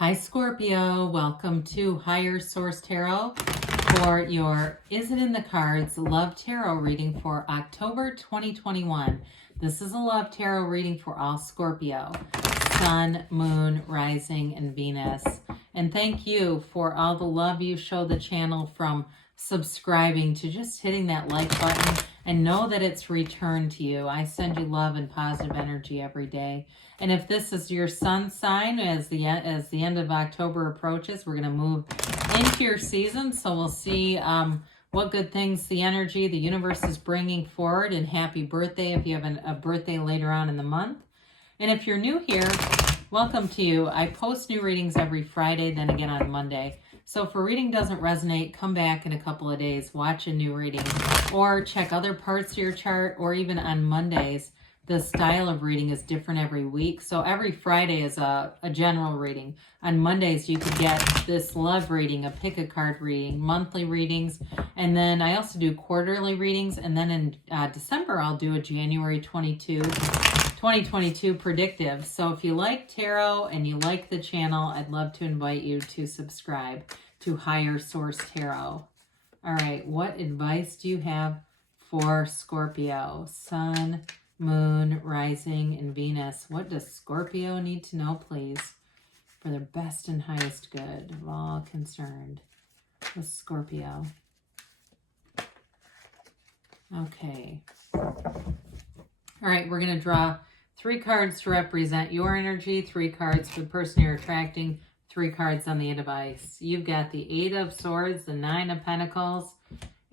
Hi Scorpio, welcome to Higher Source Tarot for your Is It in the Cards Love Tarot reading for October 2021. This is a love tarot reading for all Scorpio, Sun, Moon, Rising, and Venus. And thank you for all the love you show the channel, from subscribing to just hitting that like button, and know that it's returned to you. I send you love and positive energy every day. And if this is your sun sign, as the end of October approaches, we're going to move into your season. So we'll see what good things the energy, the universe is bringing forward. And happy birthday if you have a birthday later on in the month. And if you're new here, welcome to you. I post new readings every Friday, then again on Monday. So if a reading doesn't resonate, come back in a couple of days, watch a new reading, or check other parts of your chart, or even on Mondays. The style of reading is different every week. So every Friday is a general reading. On Mondays, you could get this love reading, a pick a card reading, monthly readings. And then I also do quarterly readings. And then in December, I'll do a January 2022 predictive. So if you like tarot and you like the channel, I'd love to invite you to subscribe to Higher Source Tarot. All right, what advice do you have for Scorpio? Sun, Moon, Rising, and Venus. What does Scorpio need to know, please, for their best and highest good of all concerned with Scorpio? Okay. All right, we're going to draw 3 cards to represent your energy, 3 cards for the person you're attracting, 3 cards on the advice. You've got the 8 of Swords, the 9 of Pentacles,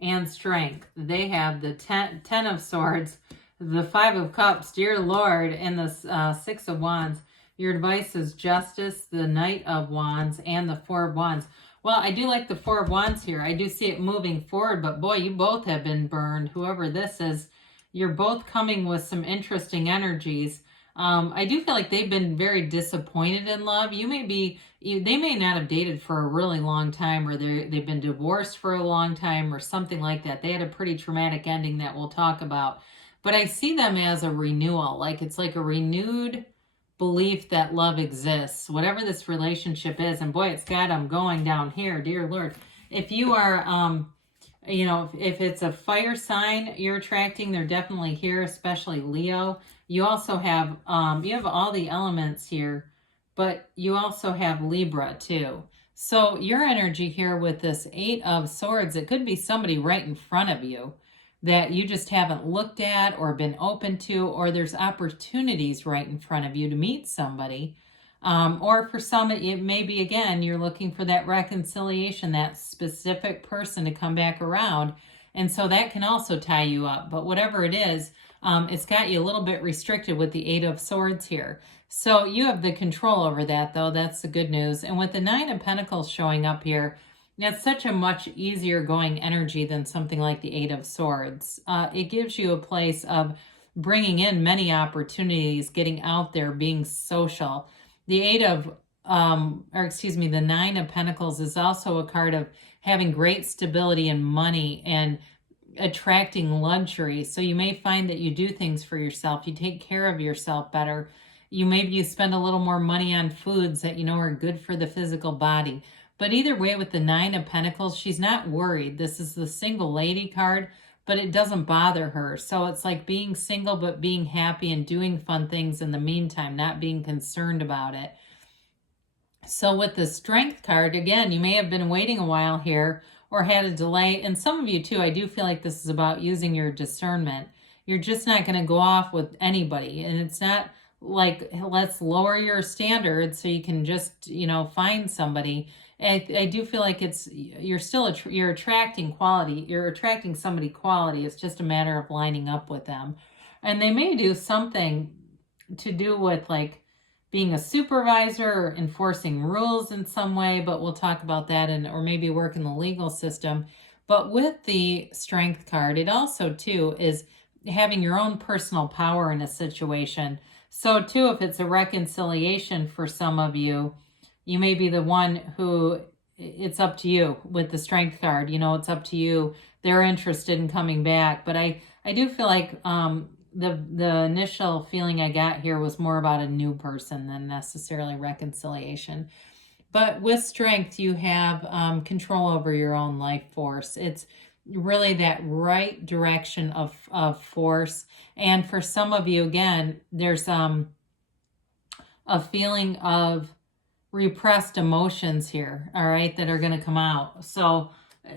and Strength. They have the 10 of Swords, the 5 of Cups, dear Lord, and the 6 of Wands. Your advice is Justice, the Knight of Wands, and the 4 of Wands. Well, I do like the 4 of Wands here. I do see it moving forward, but boy, you both have been burned. Whoever this is, you're both coming with some interesting energies. I do feel like they've been very disappointed in love. They may not have dated for a really long time, or they've been divorced for a long time, or something like that. They had a pretty traumatic ending that we'll talk about. But I see them as a renewal, like it's like a renewed belief that love exists, whatever this relationship is. And boy, it's got them going down here, dear Lord. If you are, if it's a fire sign you're attracting, they're definitely here, especially Leo. You also have, you have all the elements here, but you also have Libra too. So your energy here with this 8 of Swords, it could be somebody right in front of you that you just haven't looked at or been open to, or there's opportunities right in front of you to meet somebody. Or for some, it may be, again, you're looking for that reconciliation, that specific person to come back around. And so that can also tie you up. But whatever it is, it's got you a little bit restricted with the 8 of Swords here. So you have the control over that, though. That's the good news. And with the 9 of Pentacles showing up here, that's such a much easier going energy than something like the 8 of Swords. It gives you a place of bringing in many opportunities, getting out there, being social. The the 9 of Pentacles is also a card of having great stability and money and attracting luxury. So you may find that you do things for yourself. You take care of yourself better. Maybe you spend a little more money on foods that you know are good for the physical body. But either way, with the 9 of Pentacles, she's not worried. This is the single lady card, but it doesn't bother her. So it's like being single, but being happy and doing fun things in the meantime, not being concerned about it. So with the Strength card, again, you may have been waiting a while here or had a delay. And some of you too, I do feel like this is about using your discernment. You're just not going to go off with anybody. And it's not like, let's lower your standards so you can just, find somebody. I do feel like you're attracting quality. You're attracting somebody quality. It's just a matter of lining up with them. And they may do something to do with like being a supervisor or enforcing rules in some way, but we'll talk about that, or maybe work in the legal system. But with the Strength card, it also too is having your own personal power in a situation. So too, if it's a reconciliation for some of you, you may be the one who, it's up to you with the Strength card. It's up to you. They're interested in coming back. But I do feel like the initial feeling I got here was more about a new person than necessarily reconciliation. But with strength, you have control over your own life force. It's really that right direction of force. And for some of you, again, there's a feeling of repressed emotions here, all right, that are going to come out. So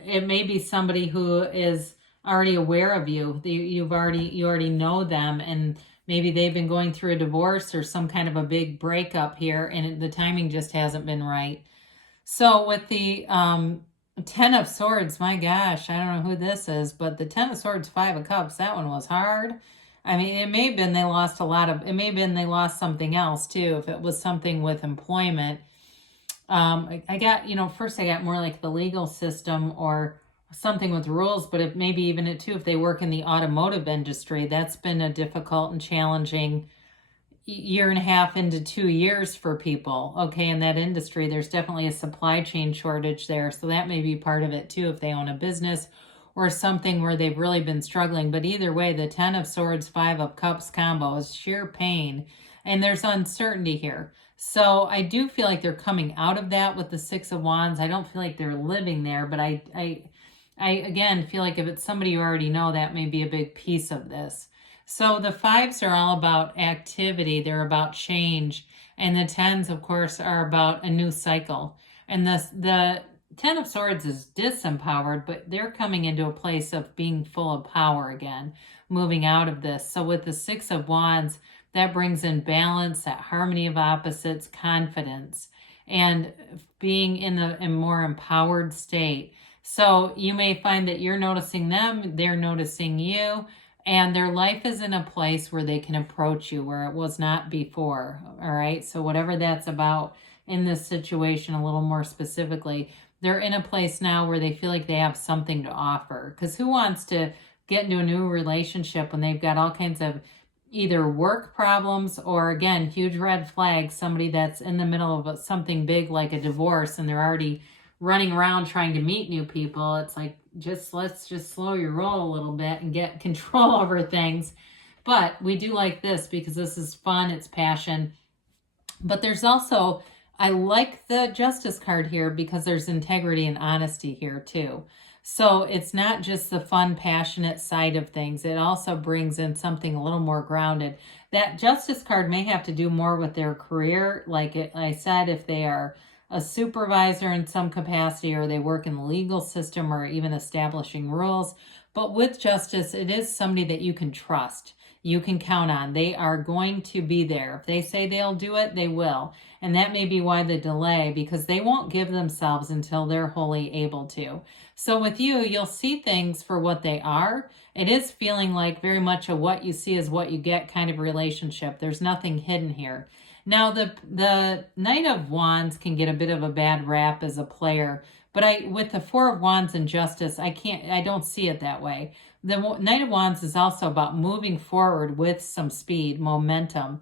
it may be somebody who is already aware of you. You already know them, and maybe they've been going through a divorce or some kind of a big breakup here, and the timing just hasn't been right. So with the Ten of Swords, my gosh, I don't know who this is, but the Ten of Swords, Five of Cups, that one was hard. I mean, it may have been they lost it may have been they lost something else too, if it was something with employment. I got, first I got more like the legal system or something with rules, but if maybe even it too, if they work in the automotive industry, that's been a difficult and challenging year and a half into 2 years for people. Okay, in that industry, there's definitely a supply chain shortage there. So that may be part of it too, if they own a business or something where they've really been struggling. But either way, the Ten of Swords, Five of Cups combo is sheer pain. And there's uncertainty here. So I do feel like they're coming out of that with the Six of Wands. I don't feel like they're living there, but I again feel like if it's somebody you already know, that may be a big piece of this. So the fives are all about activity. They're about change. And the tens, of course, are about a new cycle. And the Ten of Swords is disempowered, but they're coming into a place of being full of power again, moving out of this. So with the Six of Wands, that brings in balance, that harmony of opposites, confidence, and being in a more empowered state. So you may find that you're noticing them, they're noticing you, and their life is in a place where they can approach you where it was not before. All right. So whatever that's about in this situation, a little more specifically, they're in a place now where they feel like they have something to offer. Because who wants to get into a new relationship when they've got all kinds of either work problems or, again, huge red flags, somebody that's in the middle of something big like a divorce and they're already running around trying to meet new people. It's like, let's just slow your roll a little bit and get control over things. But we do like this because this is fun, it's passion. But there's also, I like the Justice card here because there's integrity and honesty here too. So it's not just the fun, passionate side of things. It also brings in something a little more grounded. That Justice card may have to do more with their career. Like I said, if they are a supervisor in some capacity or they work in the legal system or even establishing rules. But with Justice, it is somebody that you can trust. You can count on. They are going to be there. If they say they'll do it, they will. And that may be why the delay, because they won't give themselves until they're wholly able to. So with you, you'll see things for what they are. It is feeling like very much a what you see is what you get kind of relationship. There's nothing hidden here. Now, the Knight of Wands can get a bit of a bad rap as a player, but with the Four of Wands and Justice, I don't see it that way. The Knight of Wands is also about moving forward with some speed, momentum.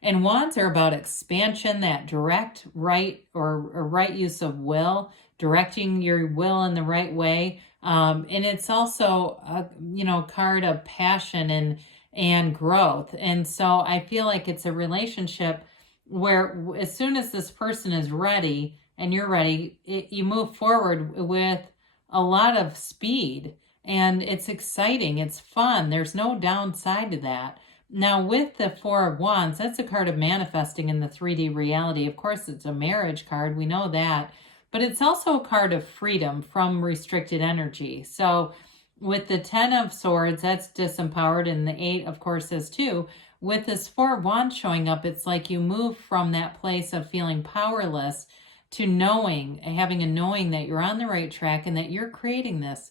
And Wands are about expansion, that direct right or right use of will, directing your will in the right way. And it's also a card of passion and growth. And so I feel like it's a relationship where as soon as this person is ready and you're ready, you move forward with a lot of speed. And it's exciting. It's fun. There's no downside to that. Now, with the Four of Wands, that's a card of manifesting in the 3D reality. Of course, it's a marriage card. We know that. But it's also a card of freedom from restricted energy. So with the Ten of Swords, that's disempowered. And the Eight, of course, is too. With this Four of Wands showing up, it's like you move from that place of feeling powerless to having a knowing that you're on the right track and that you're creating this.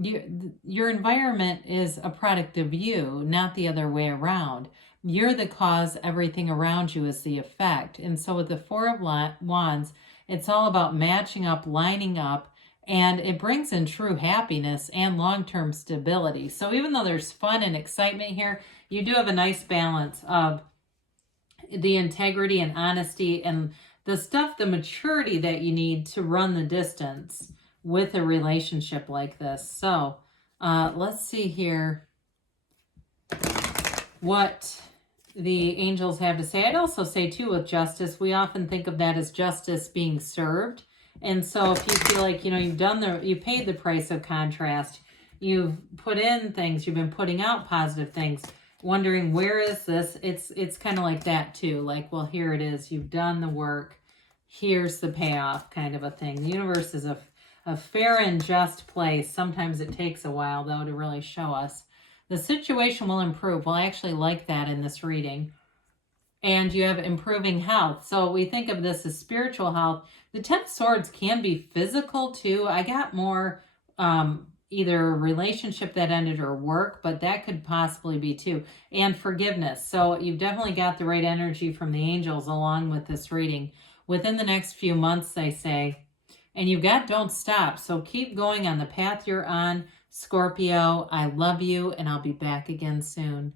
Your environment is a product of you, not the other way around. You're the cause, everything around you is the effect. And so with the Four of Wands, it's all about matching up, lining up, and it brings in true happiness and long-term stability. So even though there's fun and excitement here, you do have a nice balance of the integrity and honesty and the maturity that you need to run the distance with a relationship like this. So let's see here what the angels have to say. I'd also say too with justice, we often think of that as justice being served. And so if you feel like, you know, you paid the price of contrast, you've put in things, you've been putting out positive things, wondering where is this? It's kind of like that too. Like, well, here it is. You've done the work. Here's the payoff, kind of a thing. The universe is a fair and just place. Sometimes it takes a while though to really show us. The situation will improve. Well, I actually like that in this reading. And you have improving health. So we think of this as spiritual health. The Ten of Swords can be physical too. I got more either relationship that ended or work, but that could possibly be too. And forgiveness. So you've definitely got the right energy from the angels along with this reading. Within the next few months, they say. And you've got don't stop. So keep going on the path you're on. Scorpio, I love you, and I'll be back again soon.